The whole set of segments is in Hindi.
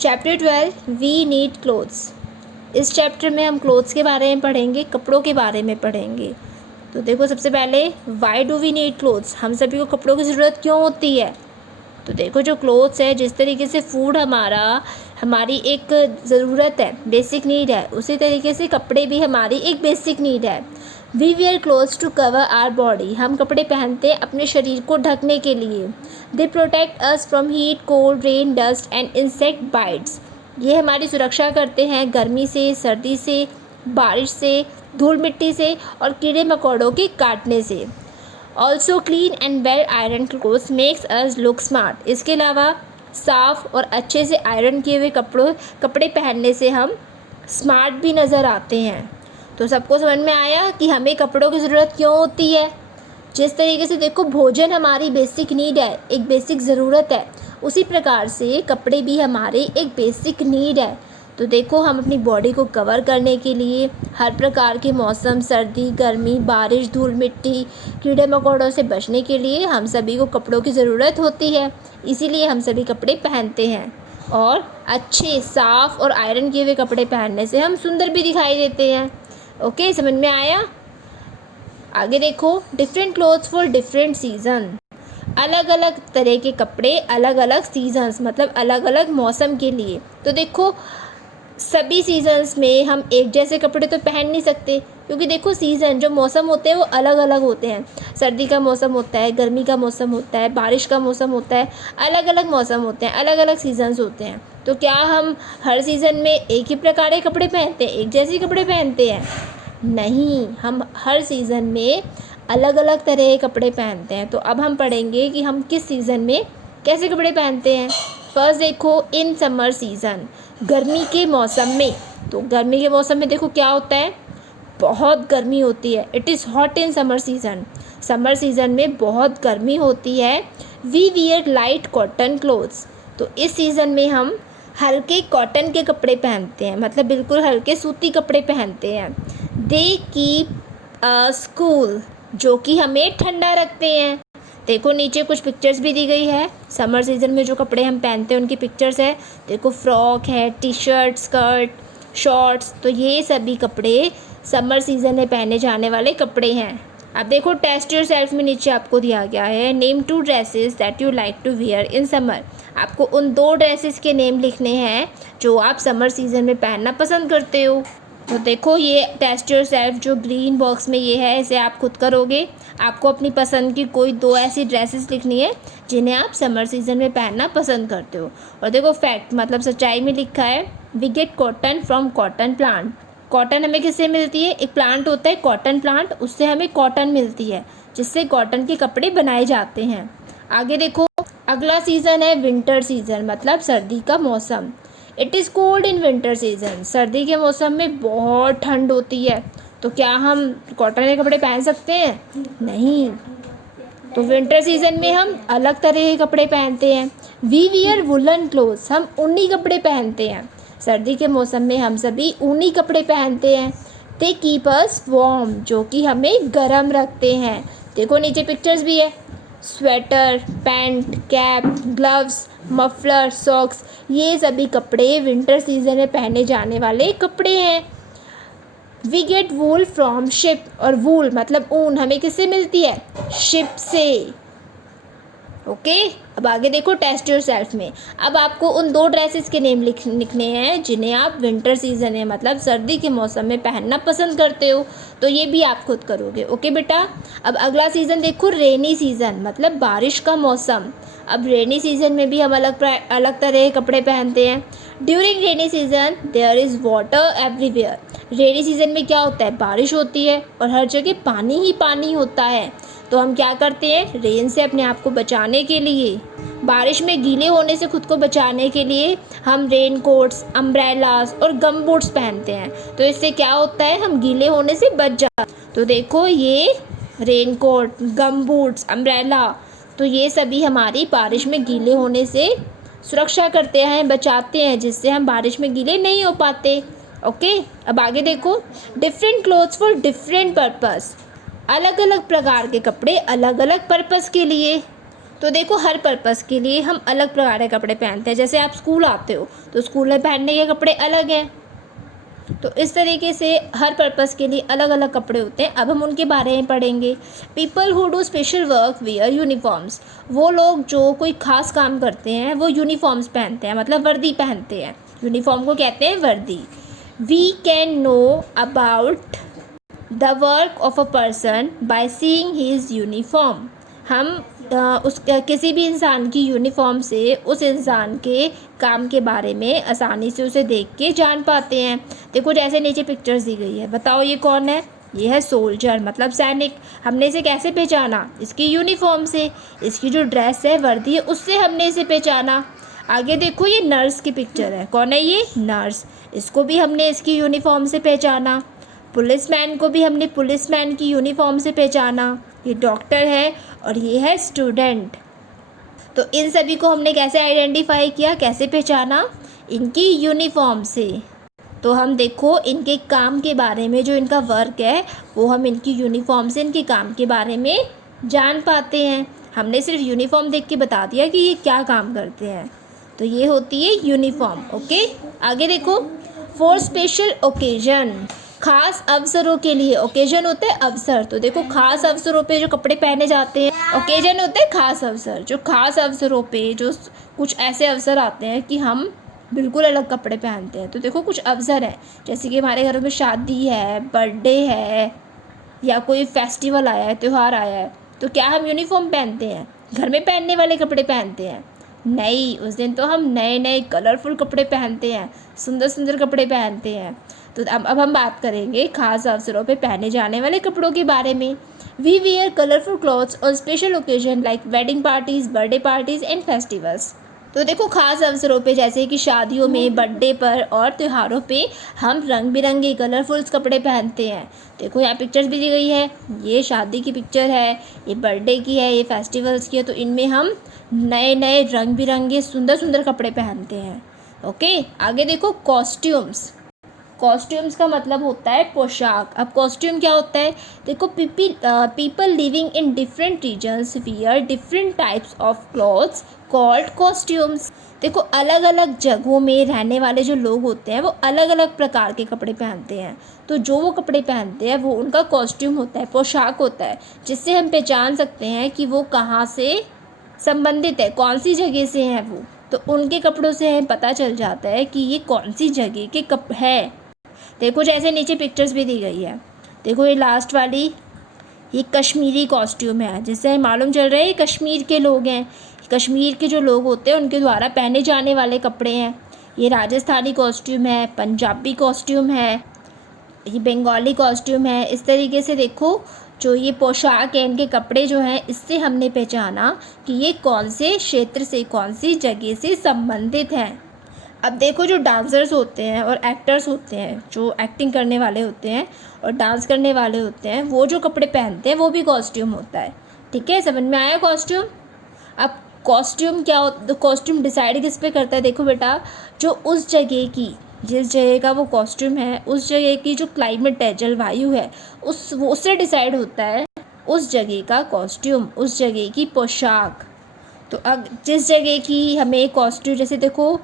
Chapter 12 we need clothes. इस चैप्टर में हम क्लोथ्स के बारे में पढ़ेंगे, कपड़ों के बारे में पढ़ेंगे। तो देखो सबसे पहले why do we need clothes, हम सभी को कपड़ों की ज़रूरत क्यों होती है। तो देखो जो क्लोथ्स है, जिस तरीके से फूड हमारी एक ज़रूरत है, बेसिक नीड है, उसी तरीके से कपड़े भी हमारी एक बेसिक नीड है। We wear clothes to cover our body, हम कपड़े पहनते हैं अपने शरीर को ढकने के लिए। They protect us from heat, cold, rain, dust and insect bytes, ये हमारी सुरक्षा करते हैं गर्मी से, सर्दी से, बारिश से, धूल मिट्टी से और कीड़े मकोड़ों के काटने से। Also clean and well iron clothes makes us look smart, इसके अलावा साफ़ और अच्छे से आयरन किए हुए कपड़े पहनने से हम स्मार्ट भी नज़र आते हैं। तो सबको समझ में आया कि हमें कपड़ों की ज़रूरत क्यों होती है। जिस तरीके से देखो भोजन हमारी बेसिक नीड है, एक बेसिक ज़रूरत है, उसी प्रकार से कपड़े भी हमारे एक बेसिक नीड है। तो देखो हम अपनी बॉडी को कवर करने के लिए हर प्रकार के मौसम, सर्दी, गर्मी, बारिश, धूल मिट्टी, कीड़े मकोड़ों से बचने के लिए हम सभी को कपड़ों की ज़रूरत होती है। इसीलिए हम सभी कपड़े पहनते हैं और अच्छे, साफ़ और आयरन किए हुए कपड़े पहनने से हम सुंदर भी दिखाई देते हैं। ओके, समझ में आया। आगे देखो different clothes for different season, अलग अलग तरह के कपड़े अलग अलग सीजन्स, मतलब अलग अलग मौसम के लिए। तो देखो सभी सीजन्स में हम एक जैसे कपड़े तो पहन नहीं सकते, क्योंकि देखो सीज़न जो मौसम होते हैं वो अलग अलग होते हैं। सर्दी का मौसम होता है, गर्मी का मौसम होता है, बारिश का मौसम होता है, अलग अलग मौसम होते हैं, अलग अलग सीजन्स होते हैं। तो क्या हम हर सीज़न में एक ही प्रकार के कपड़े पहनते हैं, एक जैसे कपड़े पहनते हैं? नहीं, हम हर सीज़न में अलग अलग तरह के कपड़े पहनते हैं। तो अब हम पढ़ेंगे कि हम किस सीज़न में कैसे कपड़े पहनते हैं। फर्स्ट देखो इन समर सीज़न, गर्मी के मौसम में। तो गर्मी के मौसम में देखो क्या होता है, बहुत गर्मी होती है। It is hot in summer season, summer season में बहुत गर्मी होती है। We wear light cotton clothes, तो इस सीज़न में हम हल्के कॉटन के कपड़े पहनते हैं, मतलब बिल्कुल हल्के सूती कपड़े पहनते हैं। दे कीप स्कूल, जो कि हमें ठंडा रखते हैं। देखो नीचे कुछ पिक्चर्स भी दी गई है, समर सीज़न में जो कपड़े हम पहनते हैं उनकी पिक्चर्स है। देखो फ्रॉक है, टी शर्ट, स्कर्ट, शॉर्ट्स, तो ये सभी कपड़े समर सीज़न में पहने जाने वाले कपड़े हैं। अब देखो टेस्ट योर सेल्फ में नीचे आपको दिया गया है, name 2 dresses that you like to wear in summer. आपको उन 2 ड्रेसेस के नेम लिखने हैं जो आप समर सीज़न में पहनना पसंद करते हो। तो देखो ये टेस्ट योर सेल्फ जो ग्रीन बॉक्स में ये है, इसे आप खुद करोगे। आपको अपनी पसंद की कोई 2 ऐसी ड्रेसेस लिखनी है जिन्हें आप समर सीज़न में पहनना पसंद करते हो। और देखो फैक्ट, मतलब सच्चाई में लिखा है, we get cotton from cotton plant. Cotton हमें किससे मिलती है, एक प्लांट होता है कॉटन प्लांट, उससे हमें कॉटन मिलती है, जिससे कॉटन के कपड़े बनाए जाते हैं। आगे देखो अगला सीज़न है विंटर सीज़न, मतलब सर्दी का मौसम। It is cold in winter season, सर्दी के मौसम में बहुत ठंड होती है। तो क्या हम कॉटन के कपड़े पहन सकते हैं? नहीं। तो विंटर सीज़न में हम अलग तरह के कपड़े पहनते हैं। वी वियर वुलन क्लोथ्स, हम ऊनी कपड़े पहनते हैं। सर्दी के मौसम में हम सभी ऊनी कपड़े पहनते हैं। दे कीप अस वार्म, जो कि हमें गर्म रखते हैं। देखो नीचे पिक्चर्स भी है, sweater, pant, cap, gloves, muffler, socks, ये सभी कपड़े विंटर सीज़न में पहने जाने वाले कपड़े हैं। We get wool from sheep, और वूल मतलब ऊन हमें किससे मिलती है, शिप से। ओके, अब आगे देखो टेस्ट योर सेल्फ में। अब आपको उन 2 ड्रेसेस के नेम लिखने हैं जिन्हें आप विंटर सीज़न है, मतलब सर्दी के मौसम में पहनना पसंद करते हो। तो ये भी आप खुद करोगे। ओके बेटा। अब अगला सीज़न देखो रेनी सीज़न, मतलब बारिश का मौसम। अब रेनी सीज़न में भी हम अलग तरह के कपड़े पहनते हैं। During rainy season there is water everywhere, rainy season में क्या होता है, बारिश होती है और हर जगह पानी ही पानी होता है। तो हम क्या करते हैं, रेन से अपने आप को बचाने के लिए, बारिश में गीले होने से खुद को बचाने के लिए हम रेन कोट्स, अम्ब्रेलास और गम बूट्स पहनते हैं। तो इससे क्या होता है, हम गीले होने से बच जाते। तो देखो ये रेन कोट, गम बूट्स, अम्ब्रेला, तो ये सभी हमारी बारिश में गीले होने से सुरक्षा करते हैं, बचाते हैं, जिससे हम बारिश में गीले नहीं हो पाते। ओके, अब आगे देखो different clothes for different purpose, अलग अलग प्रकार के कपड़े अलग अलग पर्पस के लिए। तो देखो हर पर्पस के लिए हम अलग प्रकार के कपड़े पहनते हैं। जैसे आप स्कूल आते हो तो स्कूल में पहनने के कपड़े अलग हैं। तो इस तरीके से हर पर्पस के लिए अलग अलग कपड़े होते हैं। अब हम उनके बारे में पढ़ेंगे। People who do special work wear uniforms. वो लोग जो कोई ख़ास काम करते हैं वो यूनिफॉर्म्स पहनते हैं, मतलब वर्दी पहनते हैं। यूनिफॉर्म को कहते हैं वर्दी। We can know about the work of a person by seeing his uniform. हम उस किसी भी इंसान की यूनिफॉर्म से उस इंसान के काम के बारे में आसानी से उसे देख के जान पाते हैं। देखो जैसे नीचे पिक्चर्स दी गई है, बताओ ये कौन है? ये है सोल्जर, मतलब सैनिक। हमने इसे कैसे पहचाना? इसकी यूनिफॉर्म से। इसकी जो ड्रेस है, वर्दी है, उससे हमने इसे पहचाना। आगे देखो ये नर्स की पिक्चर है। कौन है ये? नर्स। इसको भी हमने इसकी यूनिफॉर्म से पहचाना। पुलिसमैन को भी हमने पुलिसमैन की यूनिफॉर्म से पहचाना। ये डॉक्टर है और ये है स्टूडेंट। तो इन सभी को हमने कैसे आइडेंटिफाई किया, कैसे पहचाना? इनकी यूनिफॉर्म से। तो हम देखो इनके काम के बारे में, जो इनका वर्क है वो हम इनकी यूनिफॉर्म से इनके काम के बारे में जान पाते हैं। हमने सिर्फ यूनिफॉर्म देख के बता दिया कि ये क्या काम करते हैं। तो ये होती है यूनिफॉर्म। ओके, आगे देखो। फॉर स्पेशल ओकेजन, खास अवसरों के लिए। ओकेजन होते हैं अवसर। तो देखो खास अवसरों पे जो कपड़े पहने जाते हैं, ओकेजन होते हैं खास अवसर। जो खास अवसरों पे जो कुछ ऐसे अवसर आते हैं कि हम बिल्कुल अलग कपड़े पहनते हैं। तो देखो कुछ अवसर हैं, जैसे कि हमारे घरों में शादी है, बर्थडे है, या कोई फेस्टिवल आया है, त्यौहार आया है, तो क्या हम यूनिफॉर्म पहनते हैं? घर में पहनने वाले कपड़े पहनते हैं? नहीं, उस दिन तो हम नए नए कलरफुल कपड़े पहनते हैं, सुंदर सुंदर कपड़े पहनते हैं। तो अब हम बात करेंगे खास अवसरों पे पहने जाने वाले कपड़ों के बारे में। We wear colourful clothes on special occasion like wedding parties, birthday parties and festivals. तो देखो खास अवसरों पे जैसे कि शादियों में, बर्थडे पर और त्योहारों पे हम रंग बिरंगे कलरफुल्स कपड़े पहनते हैं। देखो यहाँ पिक्चर्स भी दी गई है। ये शादी की पिक्चर है, ये बर्थडे की है, ये फेस्टिवल्स की है। तो इनमें हम नए नए रंग बिरंगे सुंदर सुंदर कपड़े पहनते हैं। ओके, आगे देखो कॉस्ट्यूम्स। कॉस्ट्यूम्स का मतलब होता है पोशाक। अब कॉस्ट्यूम क्या होता है? देखो people living in different regions wear different types of clothes called costumes. देखो अलग अलग जगहों में रहने वाले जो लोग होते हैं वो अलग अलग प्रकार के कपड़े पहनते हैं। तो जो वो कपड़े पहनते हैं वो उनका कॉस्ट्यूम होता है, पोशाक होता है, जिससे हम पहचान सकते हैं कि वो कहाँ से संबंधित है, कौन सी जगह से हैं वो। तो उनके कपड़ों से हमें पता चल जाता है कि ये कौन सी जगह के है। देखो जैसे नीचे पिक्चर्स भी दी गई है। देखो ये लास्ट वाली, ये कश्मीरी कॉस्ट्यूम है, जिससे मालूम चल रहा है ये कश्मीर के लोग हैं। कश्मीर के जो लोग होते हैं उनके द्वारा पहने जाने वाले कपड़े हैं। ये राजस्थानी कॉस्ट्यूम है, पंजाबी कॉस्ट्यूम है, ये बंगाली कॉस्ट्यूम है। इस तरीके से देखो जो ये पोशाक है, इनके कपड़े जो हैं, इससे हमने पहचाना कि ये कौन से क्षेत्र से, कौन सी जगह से संबंधित हैं। अब देखो जो डांसर्स होते हैं और एक्टर्स होते हैं, जो एक्टिंग करने वाले होते हैं और डांस करने वाले होते हैं, वो जो कपड़े पहनते हैं वो भी कॉस्ट्यूम होता है। ठीक है, समझ में आया कॉस्ट्यूम? अब कॉस्ट्यूम क्या होता है? कॉस्ट्यूम डिसाइड किस पे करता है? देखो बेटा, जो उस जगह की, जिस जगह का वो कॉस्ट्यूम है, उस जगह की जो क्लाइमेट है, जलवायु है, उससे डिसाइड होता है उस जगह का कॉस्ट्यूम, उस जगह की पोशाक। तो अब जिस जगह की हमें कॉस्ट्यूम, जैसे देखो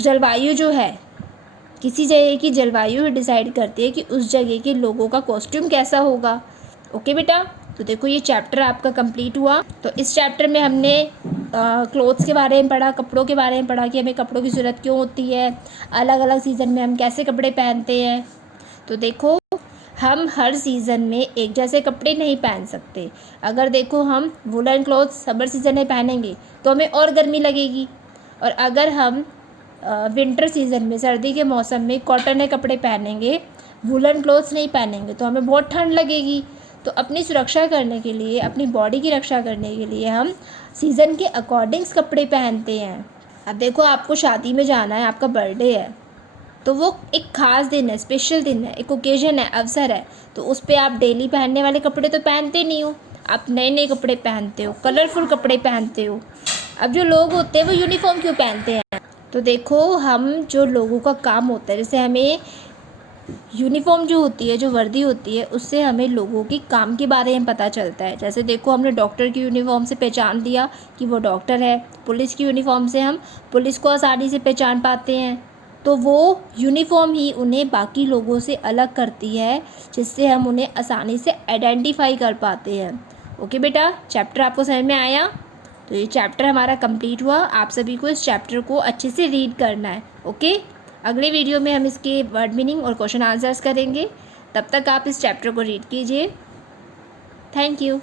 जलवायु जो है, किसी जगह की जलवायु डिसाइड करती है कि उस जगह के लोगों का कॉस्ट्यूम कैसा होगा। ओके बेटा, तो देखो ये चैप्टर आपका कंप्लीट हुआ। तो इस चैप्टर में हमने क्लोथ्स के बारे में पढ़ा, कपड़ों के बारे में पढ़ा कि हमें कपड़ों की ज़रूरत क्यों होती है, अलग अलग सीज़न में हम कैसे कपड़े पहनते हैं। तो देखो हम हर सीज़न में एक जैसे कपड़े नहीं पहन सकते। अगर देखो हम वुलन क्लॉथ्स समर सीज़न में पहनेंगे तो हमें और गर्मी लगेगी, और अगर हम विंटर सीज़न में, सर्दी के मौसम में कॉटन के कपड़े पहनेंगे, वुलन क्लॉथ्स नहीं पहनेंगे तो हमें बहुत ठंड लगेगी। तो अपनी सुरक्षा करने के लिए, अपनी बॉडी की रक्षा करने के लिए हम सीज़न के अकॉर्डिंग्स कपड़े पहनते हैं। अब देखो आपको शादी में जाना है, आपका बर्थडे है, तो वो एक ख़ास दिन है, स्पेशल दिन है, एक ओकेजन है, अवसर है। तो उस पर आप डेली पहनने वाले कपड़े तो पहनते नहीं हो, आप नए नए कपड़े पहनते हो, कलरफुल कपड़े पहनते हो। अब जो लोग होते हैं वो यूनिफॉर्म क्यों पहनते हैं? तो देखो हम जो लोगों का काम होता है, जैसे हमें यूनिफॉर्म जो होती है, जो वर्दी होती है, उससे हमें लोगों की काम के बारे में पता चलता है। जैसे देखो, हमने डॉक्टर की यूनिफॉर्म से पहचान दिया कि वो डॉक्टर है। पुलिस की यूनिफॉर्म से हम पुलिस को आसानी से पहचान पाते हैं। तो वो यूनिफॉर्म ही उन्हें बाकी लोगों से अलग करती है, जिससे हम उन्हें आसानी से आइडेंटिफाई कर पाते हैं। ओके बेटा, चैप्टर आपको समझ में आया? तो ये चैप्टर हमारा कंप्लीट हुआ। आप सभी को इस चैप्टर को अच्छे से रीड करना है। ओके, अगले वीडियो में हम इसके वर्ड मीनिंग और क्वेश्चन आंसर्स करेंगे। तब तक आप इस चैप्टर को रीड कीजिए। Thank you.